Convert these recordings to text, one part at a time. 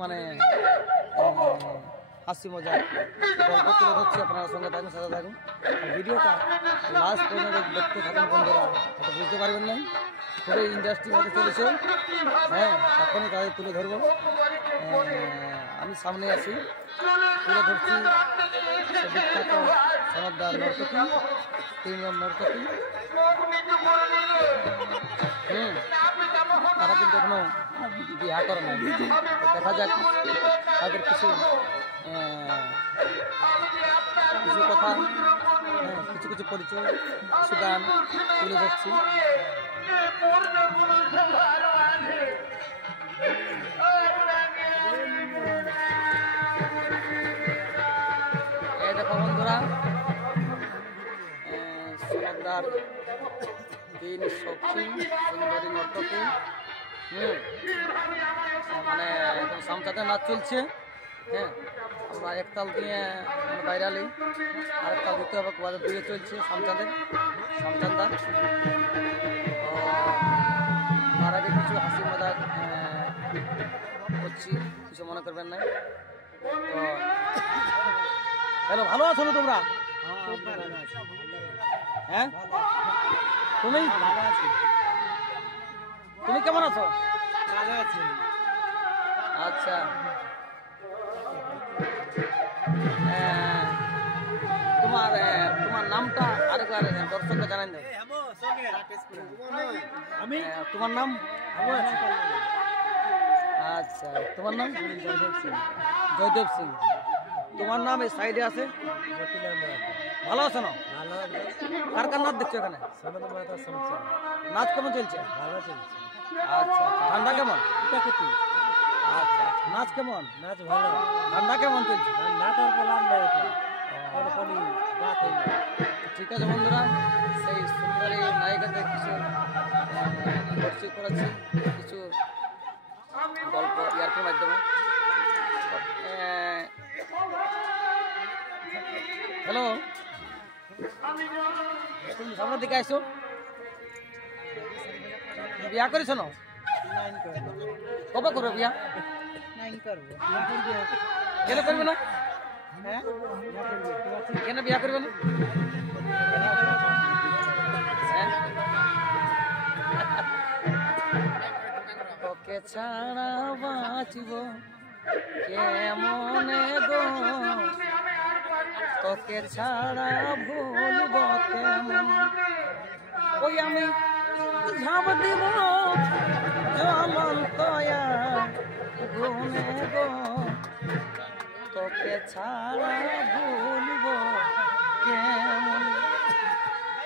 মানে হাসি মজা গল্প তুলে ধরছি, আপনার সঙ্গে থাকুন, সাথে থাকুন। আর ভিডিওটা লাস্ট পর্যন্ত দেখতে থাকুন বন্ধুরা, হয়তো বুঝতে পারবেন না, খুবই ইন্ডাস্ট্রি মতো চলেছে। হ্যাঁ, এখনই তাদের তুলে ধরবো। আমি সামনে আছি, তুলে ধরছি সে বিখ্যাত সনদদার নর্তকী, তিনজন নর্তকী। তারা কিন্তু এখনো বিয়া করে না। দেখা যাক তাদের কিছু কথা, কিছু কিছু পরিচয়, কিছু গান তুলে ধরছি। এই দেখো বন্ধুরা, সনদদার তিন সখী সুন্দরী নর্তকী। মানে একদম সামচাতে নাচ চলছে। হ্যাঁ, আমরা একতাল দিয়ে বাইরালি, আর একতাল দিতে হবে, বাজার দিয়ে চলছে সামচাঁদের সামচান্দা। তার আগে কিছু হাসি মজাক করছি, কিছু মনে করবেন না। তো হ্যালো, ভালো আছো না তোমরা? হ্যাঁ, তুমি ভালো আছো? তুমি কেমন আছো? ভালো আছি। আচ্ছা, তোমার তোমার নামটা আরেকবার দর্শককে জানাই দাও। তোমার নাম? আচ্ছা, তোমার নাম? জয়দেব সিং। তোমার নাম এই সাইডে আছে? ভালো আছে না? কার কার নাচ দেখছো এখানে? নাচ কেমন চলছে? ভালো চলছে। আচ্ছা, ঠান্ডা কেমন? আচ্ছা, নাচ কেমন? নাচ ভালো। ঠান্ডা কেমন চলছে? ঠিক আছে বন্ধুরা, সেই সুন্দরী নায়িকাদের কিছু পরিচয় করাচ্ছি, কিছু গল্প ইয়ার্কের মাধ্যমে। হ্যালো, তুমি সামনের দিকে আসো। বিয়া করেছ না? কবে করবে বিয়া? কেন করবে না? হ্যাঁ, কেন বিয়া করবে না? তোকে ছাড়া বাঁচব কেমনে গো, তোকে ছাড়া ভুলব কেমন, ওই আমি ঝাঁপ দিব জ্বলন্ত গুনে গো, তোকে ছাড়া ভুলব কেমন।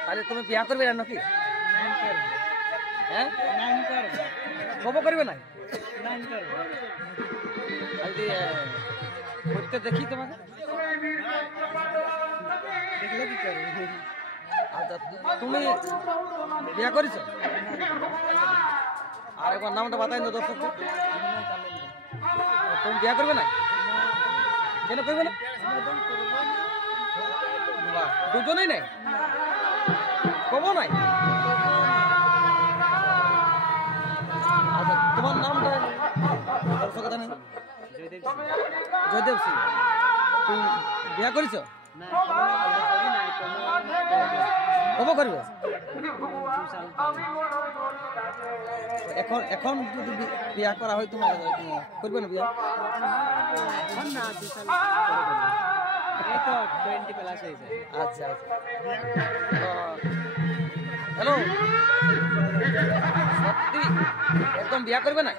তাহলে তুমি বিয়া করবে না নাকি? হ্যাঁ, কবে করবে না? যদি করতে দেখি তোমাকে, আচ্ছা, তুমি বিয়া করেছ? আর একবার নামটা বাতাই না দর্শক। তুমি বিয়া করবে না? কেন করবে না? দুজনেই নাই? কব নাই? আচ্ছা, তোমার নামটা দর্শক জানেন? জয়দেব সিং। তুমি বিয়া করেছ? কবে করবে? এখন এখন যদি বিয়া করা হয় তোমার করবে না বিয়া? আচ্ছা, হ্যালো, সত্যি একদম বিয়া করবে না?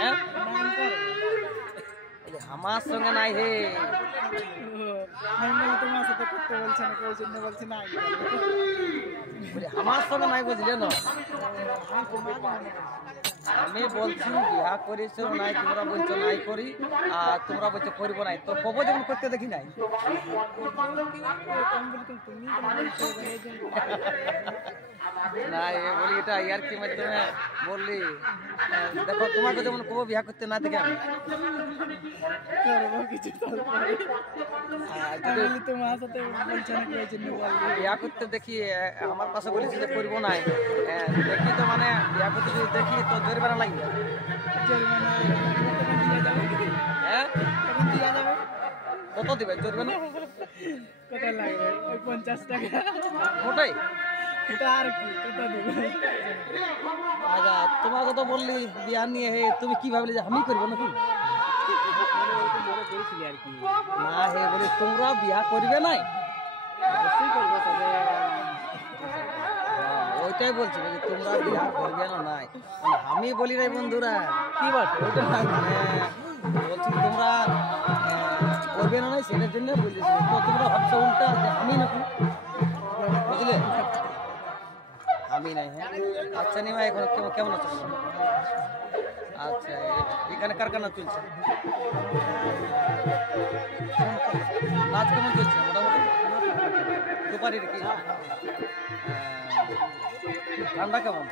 হ্যাঁ, আমার সঙ্গে নাই হে, তোমার সাথে করতে বলছে না, ওই জন্য বলছি না। আমার সঙ্গে নাই, বুঝলে না? আমি বলছি বিয়া করেছ নাই, তোমরা বলছো নাই করি, আর তোমরা বলছো করবো নাই। তো কবে যখন করতে দেখি নাই? না, বলি এটা ইয়ার কি মাধ্যমে বললি। দেখো, তোমাকে যেমন কবে বিয়া করতে না দেখে আমি বিয়া করতে দেখি, আমার পাশে বলেছি যে করবো নাই, দেখি তো মানে বিয়া করতে যদি দেখি তো ধরে বেড়া লাগবে। হ্যাঁ কত দিবেন জরিমানা? কত লাগবে? ওই 50 টাকা। ওটাই? এটা আর কি কত দিবে? আচ্ছা তোমার কথা বললি বিয়া নিয়ে, হে তুমি কি ভাবলে যে আমি করবো নাকি? মনে করেছিলি আর কি। না হে বলি তোমরা বিয়া করবে নাই? অবশ্যই করবো, তবে ওইটাই বলছি যে তোমরা বিয়া করবে না নাই, মানে আমি বলি নাই বন্ধুরা। কি বলছো? ওইটা না, বলছি তোমরা করবে না নাই সেটার জন্য বলছি। তো তোমরা ভাবছো উল্টা যে আমি নাকি, বুঝলে? আমি নাই। হ্যাঁ আচ্ছা নিমা, এখন কেমন আছো তোমরা? আচ্ছা এখানে কারখানা চলছে, নাচ কেমন চলছে মোটামুটি? দুপারের কি ঠান্ডা কেমন?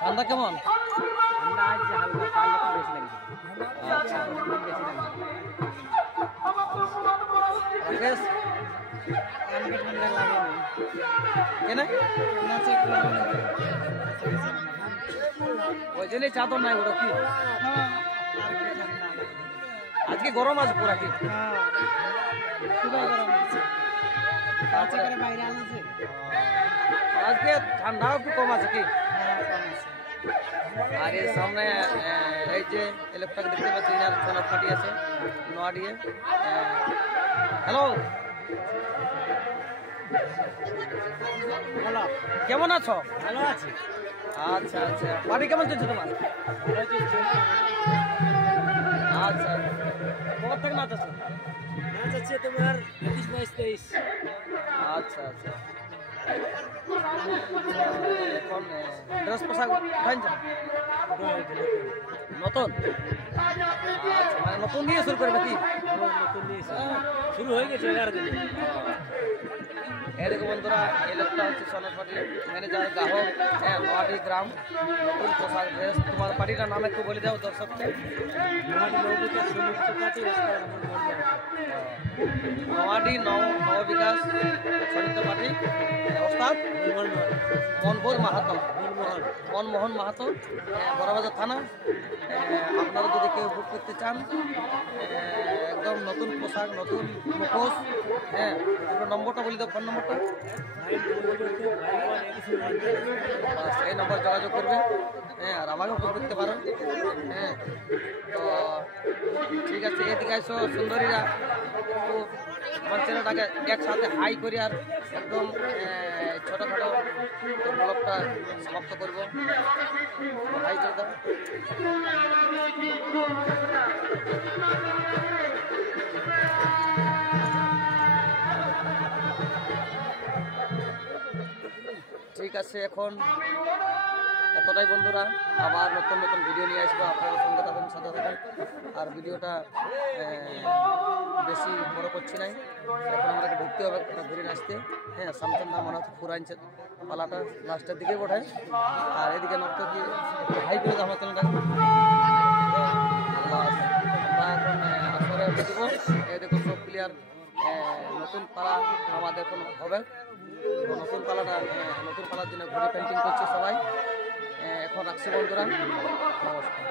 ঠান্ডা কেমন? ঠান্ডা আজ হালকা, কাল একটু বেশি লাগছে। আচ্ছা বেশি লাগছে। রাকেশ কেন? ওই জন্যই চাদর নাই ওটা কি? আজকে গরম আছে পুরা কি? আজকে ঠান্ডাও একটু কম আছে কি? আর এর সামনে এই যে ইলেকট্রিক দেখতে পাচ্ছি, আর সোনার পাটি আছে নোয়াডিয়ে। হ্যালো, বলো, কেমন আছো? ভালো আছি। আচ্ছা আচ্ছা, পাটি কেমন চলছে তোমার? ভালো চলছে। আচ্ছা, কোথা থেকে নাচ আছো? নাচ হচ্ছে তোমার 21, 22, 23। আচ্ছা আচ্ছা, এখন ড্রেস পোশাক উঠাইছে নতুন? আচ্ছা, মানে নতুন দিয়ে শুরু করবে কি? নতুন দিয়েছে, শুরু হয়ে গেছে 11 দিনে। এরকম বন্ধুরা, এই লোকটা হচ্ছে সোনার পাটি ম্যানেজার গ্রাহক, হ্যাঁ নোয়াডি গ্রাম। নতুন পোশাক ড্রেস, তোমার পার্টিটার নাম একটু বলে দাও দর্শককে। নোয়াডি নববিকাশ সমিতি পার্টি, ওস্তাদ মনবোধ মাহাতো, মনমোহন মাহাতো, বড়বাজার থানা। আপনারা যদি কেউ বুক করতে চান, একদম নতুন পোশাক, নতুন মুখোশ, হ্যাঁ পুরো নম্বরটা বলে দাও, ফোন নম্বরটা। বাস, এই নম্বর যোগাযোগ করবে, হ্যাঁ আর আমাকেও বুক করতে পারো। হ্যাঁ তো ঠিক আছে, এদিকে আসো সুন্দরীরা, একটু আমার ছেলেটাকে একসাথে হাই করি আর একদম ছোটোখাটো ব্লগটা সমাপ্ত করবো। হাই করে দাও। ঠিক আছে, এখন এতটাই বন্ধুরা, আবার নতুন নতুন ভিডিও নিয়ে আসবো, আপনারা সঙ্গে থাকুন, সাথে থাকুন। আর ভিডিওটা বেশি বড় করছি নাই, এখন আমাকে ঢুকতে হবে ঘুরে আসতে। হ্যাঁ সামসুন্দা মনে হচ্ছে পুরাইছে পালাটা লাস্টের দিকে ওঠায়। আর এদিকে নষ্ট কি হাই করে দাও আমার চ্যানেলটাকে। আমরা এখন আসরে দেবো, এই দেখুন সব প্লেয়ার নতুন পালা আমাদের এখন হবে। নতুন পালাটা, নতুন পালার জন্য ঘুরে পেন্টিং করছে সবাই। এখন রাখছি বন্ধুরা, নমস্কার।